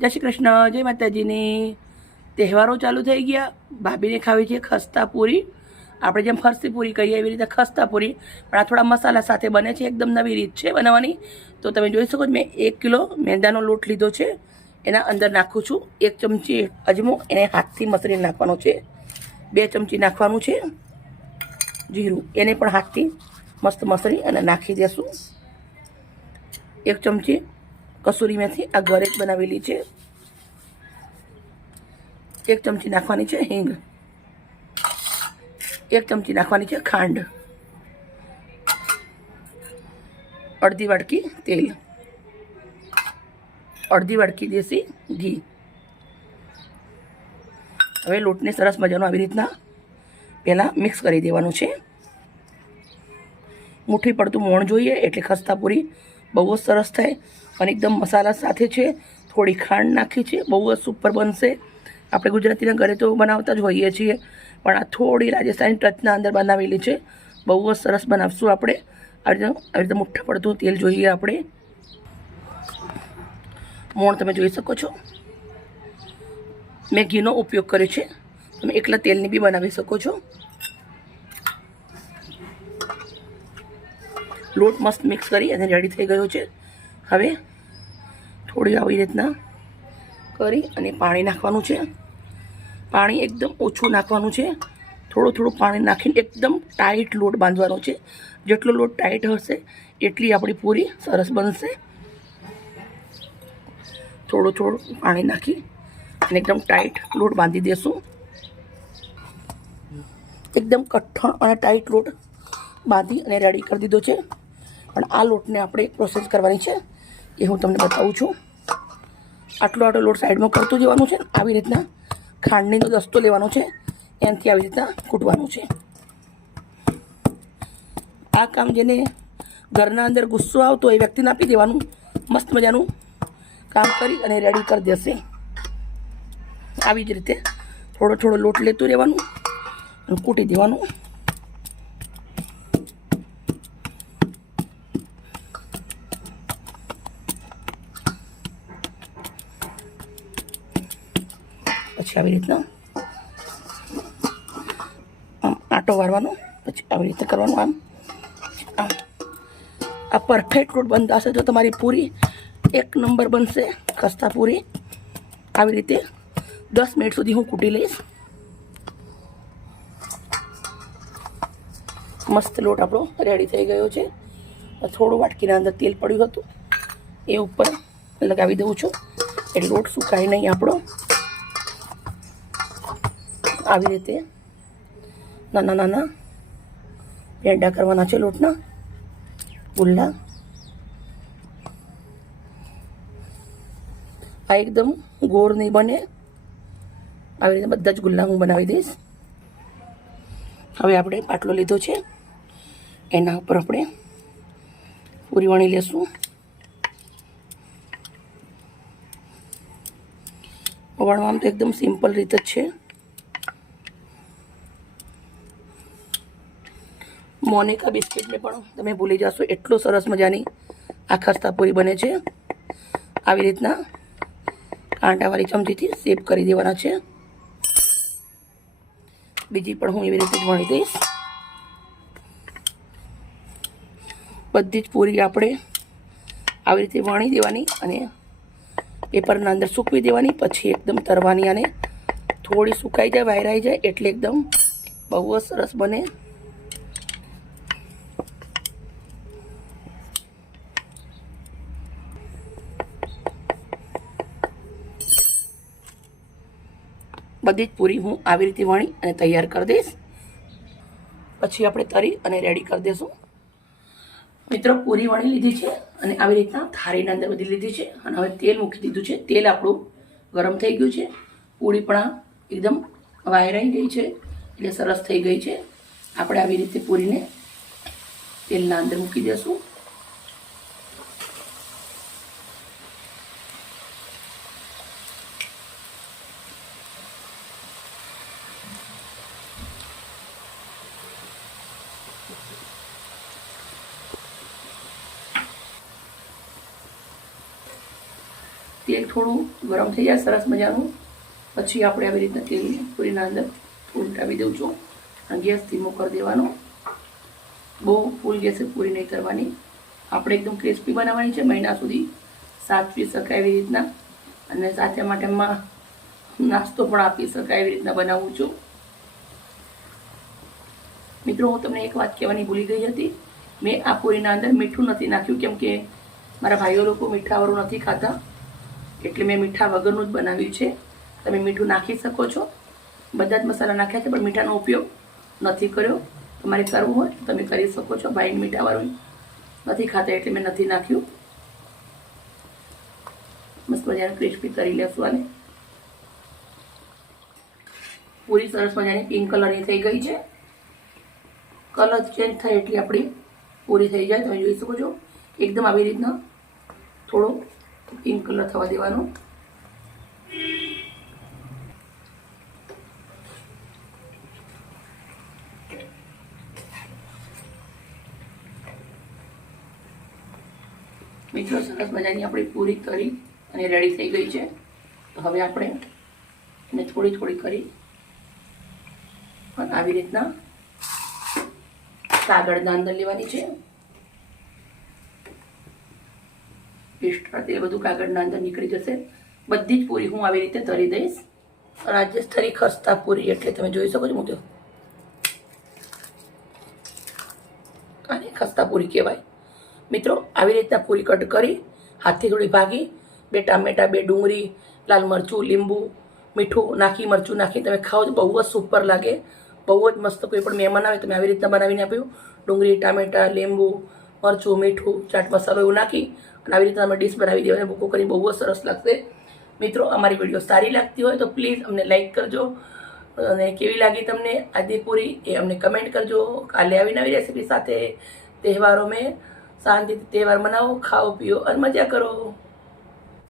જય શ્રી કૃષ્ણ, જય માતાજીની. તહેવારો ચાલુ થઈ ગયા. ભાભીને ખાવી છે ખસ્તા પૂરી. આપણે જેમ ફરસી પૂરી કહીએ એવી રીતે ખસ્તા પૂરી. પણ આ થોડા મસાલા સાથે બને છે, એકદમ નવી રીત છે બનાવવાની. તો તમે જોઈ શકો છો, મેં એક કિલો મેંદાનો લોટ લીધો છે. એના અંદર નાખું છું એક ચમચી અજમો. એને હાથથી મસળીને નાખવાનો છે. બે ચમચી નાખવાનું છે જીરું. એને પણ હાથથી મસ્ત મસળી અને નાખી દેશું. એક ચમચી કસૂરી મેથી આ ઘરે બનાવેલી છે. એક ચમચી નાખવાની છે હિંગ. એક ચમચી નાખવાની છે ખાંડ. અડધી વાટકી તેલ. અડધી વાટકી દેશી ઘી. હવે લોટને સરસ મજાનો આવી રીતના પહેલાં મિક્સ કરી દેવાનું છે. મુઠ્ઠી પડતું મોણ જોઈએ એટલે ખસ્તા પૂરી બહુ જ સરસ થાય. અને એકદમ મસાલા સાથે છે, થોડી ખાંડ નાખી છે, બહુ જ સુપર બનશે. આપણે ગુજરાતીના ઘરે તો બનાવતા જ હોઈએ છીએ, પણ આ થોડી રાજસ્થાની ટચના અંદર બનાવેલી છે. બહુ જ સરસ બનાવશું આપણે. આવી રીતે આવી રીતે મુઠ્ઠા પડતું તેલ જોઈએ આપણે. મોણ તમે જોઈ શકો છો. મેં ઘીનો ઉપયોગ કર્યો છે. તમે એકલા તેલની બી બનાવી શકો છો. લોટ મસ્ત મિક્સ કરી અને રેડી થઈ ગયો છે. હવે થોડી આવી રીતના કરી અને પાણી નાખવાનું છે. પાણી એકદમ ઓછું નાખવાનું છે. થોડું થોડું પાણી નાખીને એકદમ ટાઈટ લોટ બાંધવાનો છે. જેટલો લોટ ટાઈટ હશે, એટલી આપણી પૂરી સરસ બનશે. થોડું થોડું પાણી નાખી અને એકદમ ટાઈટ લોટ બાંધી દેશું. એકદમ કઠણ અને ટાઈટ લોટ બાંધી અને રેડી કરી દીધો છે. પણ આ લોટને આપણે પ્રોસેસ કરવાની છે એ હું તમને બતાવું છું. આટલો આટલો લોટ સાઈડમાં કરતું જવાનું છે આવી રીતના ખાંડનીનો દસ્તો લેવાનો છે. એનાથી આવી રીતના કૂટવાનું છે. આ કામ જેને ઘરના અંદર ગુસ્સો આવતો એ વ્યક્તિને આપી દેવાનું. મસ્ત મજાનું કામ કરી અને રેડી કરી દેશે. આવી જ રીતે થોડો થોડો લોટ લેતું રહેવાનું અને કૂટી દેવાનું. પછી આવી રીતના, આમ આટો વાળવાનો, પછી આવી રીતે કરવાનું આમ. આમ, આ પરફેક્ટ રોટ બંધાશે તો તમારી પૂરી, એક નંબર બનશે ખસ્તા પૂરી. આવી રીતે દસ મિનિટ સુધી હું કૂટી લઈશ. મસ્ત લોટ આપણો રેડી થઈ ગયો છે. થોડું વાટકીના અંદર તેલ પડ્યું હતું. એ ઉપર લગાવી દઉં છું. એટલે લોટ સુકાય નહીં આપણો. આવી રીતે. નાના નાના પેંડા કરવાના છે લોટના. ગુલ્લા આ એકદમ ગોળ નહીં બને. આવી રીતે બધા જ ગુલ્લા હું બનાવી દઈશ. હવે આપણે પાટલો લીધો છે. એના ઉપર આપણે પૂરી વણી લેશું. વણવામાં તો એકદમ સિમ્પલ રીત જ છે. મોનિકા બિસ્કિટને પણ તમે ભૂલી જશો, એટલો સરસ મજાની આ ખસ્તા પૂરી બને છે. આવી રીતના કાંટાવાળી ચમચીથી સેપ કરી દેવાના છે. બીજી પણ હું એવી રીતે જ વણી દઈશ. બધી જ પૂરી આપણે આવી રીતે વણી દેવાની અને પેપરના અંદર સૂકવી દેવાની, પછી એકદમ તરવાની અને થોડી સુકાઈ જાય, વાયરાઈ જાય એટલે એકદમ બહુ જ સરસ બને. બધી જ પૂરી હું આવી રીતે વણી અને તૈયાર કરી દઈશ. પછી આપણે તરી અને રેડી કરી દઈશું મિત્રો, પૂરી વણી લીધી છે અને આવી રીતના થાળીના અંદર બધી લીધી છે અને હવે તેલ મૂકી દીધું છે. તેલ આપણું ગરમ થઈ ગયું છે. પૂરી પણ એકદમ વાયરાઈ ગઈ છે એટલે સરસ થઈ ગઈ છે. આપણે આવી રીતે પૂરીને તેલના અંદર મૂકી દઈશું તેલ થોડું ગરમ થઈ જાય, સરસ મજાનું. પછી આપણે આવી રીતના તેલ પૂરીના અંદર થોડું ટાવી દઉં છું. અને ગેસ ધીમો કરી દેવાનો. બહુ ફૂલ ગેસે પૂરી નહીં કરવાની. આપણે એકદમ ક્રિસ્પી બનાવવાની છે, મહિના સુધી સાચવી શકાય એવી રીતના. અને સાથે માટેમાં નાસ્તો પણ આપી શકાય એવી રીતના બનાવું છું. મિત્રો, હું તમને એક વાત કહેવાની ભૂલી ગઈ હતી. મેં આ પૂરીના અંદર મીઠું નથી નાખ્યું, કેમ કે મારા ભાઈઓ લોકો મીઠાવાળું નથી ખાતા. એટલે મેં મીઠા વગરનું જ બનાવ્યું છે. તમે મીઠું નાખી શકો છો. બધા જ મસાલા નાખ્યા છે, પણ મીઠાનો ઉપયોગ નથી કર્યો. તમારે કરવું હોય તો તમે કરી શકો છો. ભાઈ મીઠાવાળું નથી ખાતા એટલે મેં નથી નાખ્યું. મસ્ત મજાને ક્રિસ્પી કરી લેશું આને. પૂરી સરસ મજાની પિંક કલરની થઈ ગઈ છે. કલર ચેન્જ થાય એટલે આપણી પૂરી થઈ જાય. તમે જોઈ શકો છો. એકદમ આવી રીતના થોડો પિંક કલર થવા દેવાનો. મિત્રો, સરસ મજાની આપણી પૂરી કરી અને રેડી થઈ ગઈ છે. તો હવે આપણે એને થોડી થોડી કરી પણ આવી રીતના કાગળના અંદર લેવાની છે. એક્સ્ટ્રા એ બધું કાગળના અંદર નીકળી જશે. બધી જ પૂરી હું આવી રીતે તરી દઈશ. રાજસ્થાની ખસ્તા પૂરી એટલે તમે જોઈ શકો છો મોટો. આને ખસ્તા પૂરી કહેવાય. મિત્રો, આવી રીતના પૂરી કટ કરી, હાથથી થોડી ભાગી, બે ટામેટા, બે ડુંગળી, લાલ મરચું, લીંબુ, મીઠું નાખી, મરચું નાખી, તમે ખાઓ તો બહુ જ સુપર લાગે. બહુ જ મસ્ત કોઈ પણ મહેમાન આવે, તમે આવી રીતના બનાવીને આપ્યું. ડુંગળી, ટામેટા, લીંબુ મરચું, મીઠું, ચાટ મસાલો એવું નાખી અને આવી રીતે તમે ડીશ બનાવી દેવાની, ભૂકો કરી બહુ સરસ લાગશે. મિત્રો, અમારી વીડિયો સારી લાગતી હોય તો પ્લીઝ અમને લાઈક કરજો અને કેવી લાગી તમને આજે પૂરી એ અમને કમેન્ટ કરજો. કાલે આવી નવી રેસીપી સાથે તહેવારો મેં શાંતિથી તહેવાર મનાવો, ખાઓ, પીઓ અને મજા કરો.